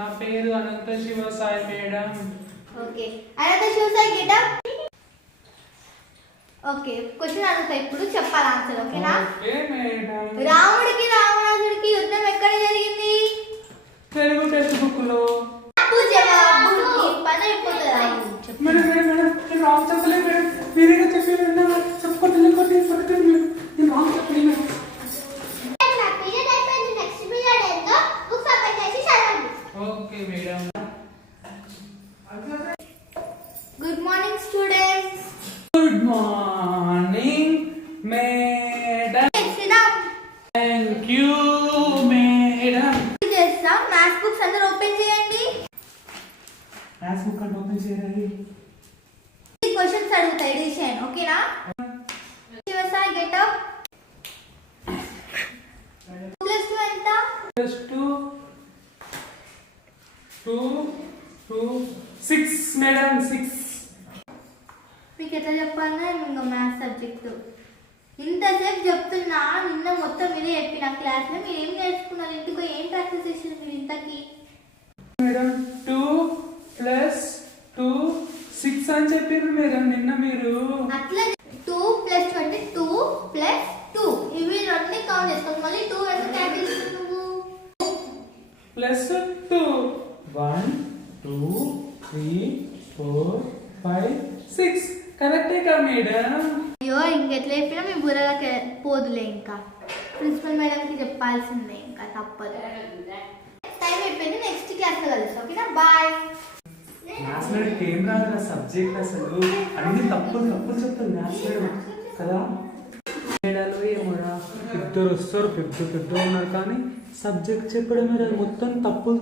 నా పేరు అనంత Shivasai madam. Okay, అనంత Shivasai getup. Okay, question అడుగుతా, ఇప్పుడు చెప్పాలి ఆన్సర్. ఓకేనా? Okay madam. రాముడికి రావణాసుడికి యుద్ధం ఎక్కడ జరిగింది? తెలుగు టెక్స్ట్ బుక్ లో. జవాబు ఈ పని అయిపోతుందా? మేడం మేడం మేడం నేను రాంగ్ చెప్పలేదు మేడం. మీరేగా చెప్పారు చెప్పుకోవట్లేదు మేడం. నేను రాంగ్ చెప్పలేదు madam. Okay madam. Good morning students. Good morning madam. Thank you madam. చేస్తాం. మ్యాథ్స్ బుక్స్ అందరూ ఓపెన్ చేయండి. మ్యాథ్స్ బుక్ అంటే ఓపెన్ చేయాలి. క్వశ్చన్స్ అడుగుతా, ఎడిషన్. ఓకేనా? శివసాయి గెటప్. 2 + 2 ఎంత? +2 6 మేడం. 6. మీకు ఎట్లా చెప్పాలన్నా ఇంకా మ్యాథ్స్ సబ్జెక్ట్ ఇంతసేపు చెప్తున్నా. నిన్న మొత్తం మీరే చెప్పిన క్లాస్లో మీరు ఏం నేర్చుకున్నారు? ఇంటికి ఏం ప్రాక్టీస్ చేసారు మీరు ఇంతకి? మేడం 2 + 2 6 అని చెప్పారు మేడం నిన్న మీరు. అట్లా 2 + 2 అంటే 2 + 2 ఇవి రెండు కౌంట్ చేసుకోవాలి. మళ్ళీ 2 ఎందుకు యాడ్ చేస్తున్నావు నువ్వు? +2 1 2 3 4 5 6 కరెక్టే కా మేడం. అయ్యో, ఇంకెట్లా చెప్పినా మీ బుర్రలోకి పోదులే. ఇంకా ప్రిన్సిపల్ మేడంకి చెప్పాల్సిందే, ఇంకా తప్పదు. టైం అయిపోయింది, నెక్స్ట్ క్లాస్లో కలుస్తాం. ఓకేనా? బాయ్. మ్యాథ్స్ మేడం ఏం రాదు సబ్జెక్ట్, అసలు అన్ని తప్పులు చెప్తారు మ్యాథ్స్ మేడం కదా. మేడాలు ఏమోరా ఇద్దరు వస్తారు, పెద్ద ఉన్నారు, కానీ సబ్జెక్ట్ చెప్పడం మొత్తం తప్పులు